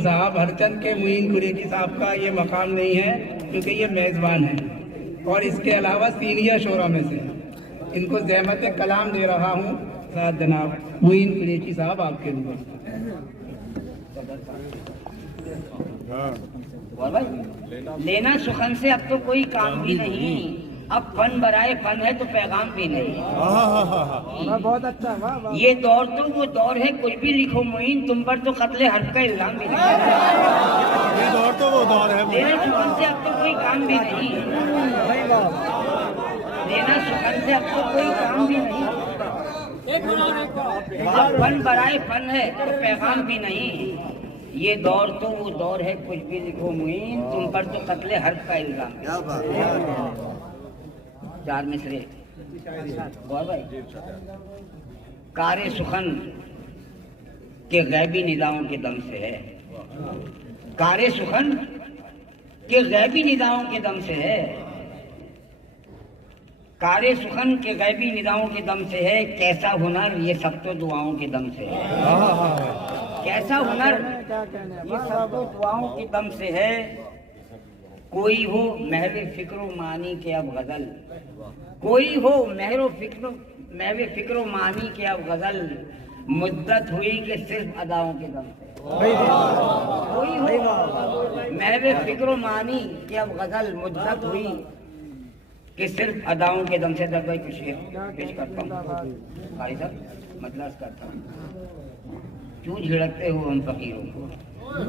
साहब, हरचंद के मुईन कुरैशी साहब का ये मकाम नहीं है, क्योंकि ये मेज़बान है और इसके अलावा सीनियर शोरा में से इनको ज़हमत कलाम दे रहा हूँ। साथ जनाब मुईन कुरैशी साहब आपके लिए। लेना सुखन से अब तो कोई काम भी नहीं, अब फन बराए फन है तो पैगाम भी नहीं। बहुत अच्छा। ये दौर तो वो दौर है, कुछ भी लिखो मुईन, तुम पर तो कत्ले हर्फ का इल्जाम भी नहीं। ये दौर तो वो दौर है। लेना सुखन से अब तो कोई काम भी नहीं, लेना सुखन से अब तो कोई काम भी नहीं। अब फन बराए फन है तो पैगाम भी नहीं। ये दौर तो वो दौर है, कुछ भी लिखो मुईन, तुम पर तो कत्ले हर्फ का इल्जाम। चार मिसरे गौर भाई। कारे सुखन के गैबी निदाओं के दम से है, कारे सुखन के गैबी निदाओं के दम से है, कारे सुखन के गैबी निदाओं के दम से है। कैसा हुनर ये सब तो दुआओं के दम से है, कैसा हुनर ये सब तो दुआओं के दम से है। कोई हो महवे फिक्रो मानी के अब गजल, कोई हो महवे फिक्रो मानी के अब गजल, मुद्दत हुई कि सिर्फ अदाओं के दम से। कोई हो महवे फिक्रो मानी के अब गजल, मुद्दत हुई कि सिर्फ अदाओं के दम से। जब भाई कुछ पेश करता हूँ भाई साहब, मतलब करता हूँ। क्यों झिड़कते हो हम फकीरों को, क्यों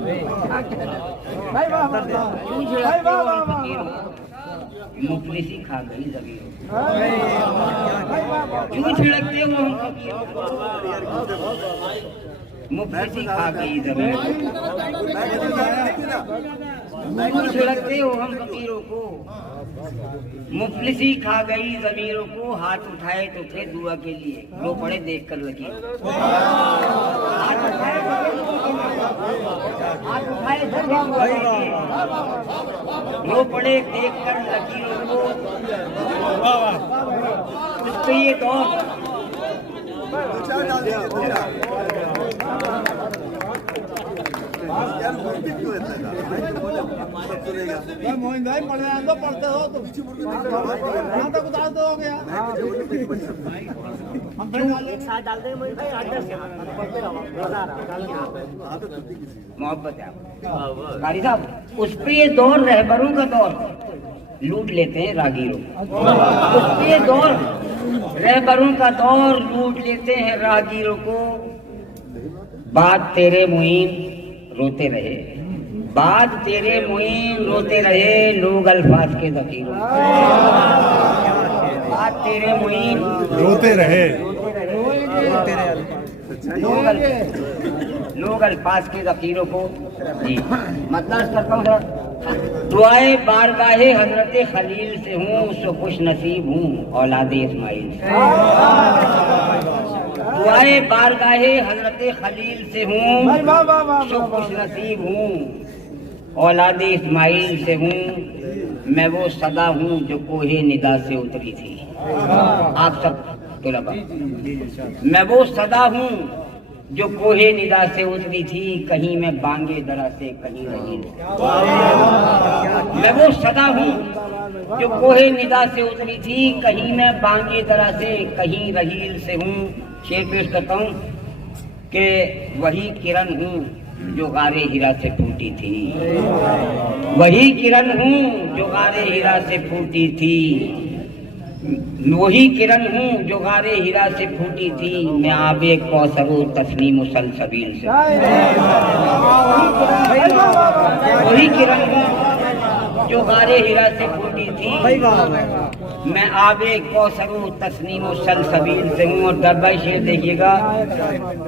झिड़कते हो हम फकीरों को, मुफलिसी खा गई ज़मीरों को। क्यों झिड़कते हो हम फकीरों को, मुफलिसी खा गई ज़मीरों को। क्यों झिड़कते हो हम फकीरों को, मुफलिसी खा गई ज़मीरों को। हाथ उठाए तो थे दुआ के लिए, रो पड़े देख कर लकीर। हाथ उठाए थे दुआ के लिए, रो पड़े देख कर लकीरों को। तो ये दौर मोहिन भाई पढ़ते हो तो यहाँ तक उतार दो गया। एक साथ डाल देंगे मोहिन भाई, मोहब्बत है कारी साहब। उस पे ये दौर रहबरों का दौर, लूट लेते हैं रागीरों। उस पे ये दौर रहबरों का दौर, लूट लेते हैं रागीरों को। बात तेरे मुईन रोते रहे, बाद तेरे मुईन रोते रहे, लोग अल्फाज के ज़खीरों। बाद तेरे मुईन रोते रहे, लोग अल्फाज के ज़खीरों को। जी मतलब करता हूँ सर। दुआए बारगाहे हजरत खलील से हूँ, सो खुश नसीब हूँ औलाद इस्माइल से। दुआए बारगाहे हजरत खलील से हूँ, सो खुश नसीब हूँ औलाद इस्माइल से हूँ। मैं वो सदा हूँ जो कोहे निदा से उतरी थी। आप सब तुलबा, मैं वो सदा हूँ जो कोहे निदा से उतरी थी, कहीं मैं बांगे दरा से कहीं रहील से। मैं वो सदा हूँ जो कोहे निदा से उतरी थी, कहीं मैं बांगे दरा से कहीं रहील से हूँ। शेर पेश करता हूँ कि वही किरण हूँ जो गारे हीरा से फूटी थी, वही किरण हूँ जो गारे हीरा से फूटी थी, वही किरण हूँ जो गारे हीरा से फूटी थी। मैं आबे कौसरो तस्नीम सलसबील से। वही किरण हूँ जो गारे हीरा से फूटी थी, मैं आबे कौसरो तस्नीम सलसबील से हूँ। और डब्बा शेर देखिएगा,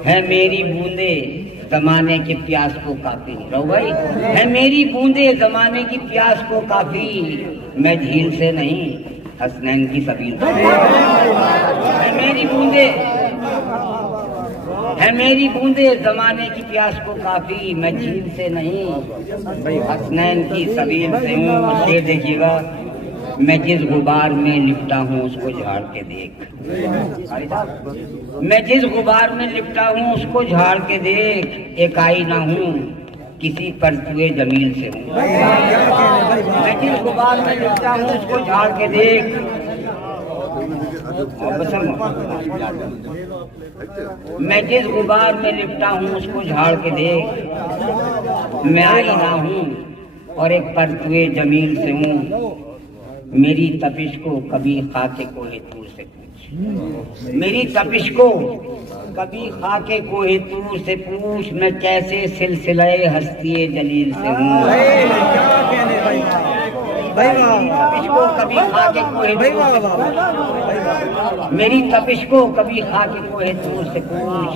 है मेरी बूंदे जमाने की प्यास को काफी। रो भाई, है मेरी बूंदे जमाने की प्यास को काफी, मैं झील से नहीं हसनैन की सबील से। है मेरी बूंदे, है मेरी बूंदे जमाने की प्यास को काफी, मैं झील से नहीं हसनैन की सबील से हूँ। शेर देखिएगा, मैं जिस गुबार में लिपटा हूँ उसको झाड़ के देख। मैं जिस गुबार में लिपटा हूँ उसको झाड़ के देख। एक आईना हूँ किसी परतुए जमील से हूँ। मैं जिस गुबार में लिपटा हूँ उसको झाड़ के देख। मैं जिस गुबार में लिपटा हूँ उसको झाड़ के देख। मैं आईना हूँ और एक परतुए जमील से हूँ। मेरी तपिश को कभी खाके कोहे तूर से पूछ। मेरी तपिश को कभी खाके कोहे तूर से पूछ। मैं कैसे सिलसिले हस्ती जलील से हूँ। तपिश को कभी खाके कोहे तूर से पूछ। मेरी तपिश को कभी खाके कोहे तूर से पूछ।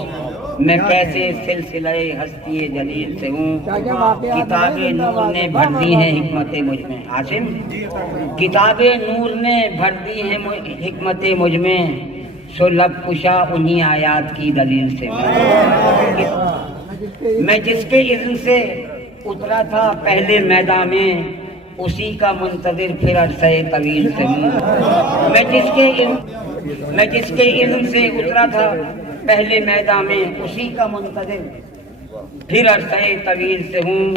मैं कैसे सिलसिले हस्ती जलील से हूँ। किताबे नूर ने भर दी है हिकमतें मुझ में। आसिम, किताबे नूर ने भर दी है हिकमतें मुझ में। सो लब कुशा उन्हीं आयात की दलील से हूँ। मैं जिसके इज़्न से उतरा था पहले मैदान में, उसी का मुंतज़िर फिर अरसे तवील से हूँ। मैं जिसके इल्म से उतरा था पहले मैदान में, उसी का मुंतज़िर फिर अरसे तवील से हूँ।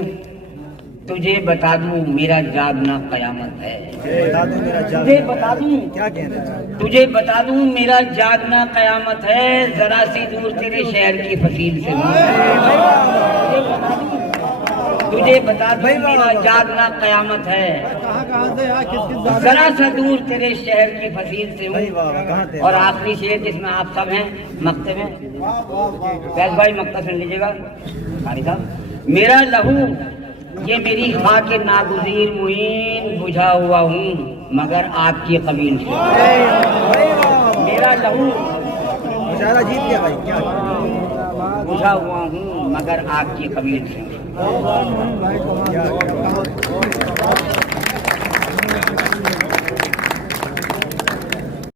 तुझे बता दूं मेरा जागना कयामत है। तुझे बता दूं, क्या कहना चाहते? तुझे बता दूं मेरा जागना कयामत है। जरा सी दूर तेरे शहर की फसील से हूँ। तुझे बता दूं मेरा जागना कयामत है। जरा सा दूर तेरे शहर की फसील से हूँ। और आखिरी शेर जिसमें आप सब हैं मक्ते में, फैज भाई मक्ता सुन लीजिएगा। कारी साहब, मेरा लहू ये मेरी खाक नागुज़ीर मुहीन, बुझा हुआ हूँ मगर आपकी कबील से। मेरा लहू जीत गया भाई, क्या बुझा हुआ हूँ मगर आपकी कबील से।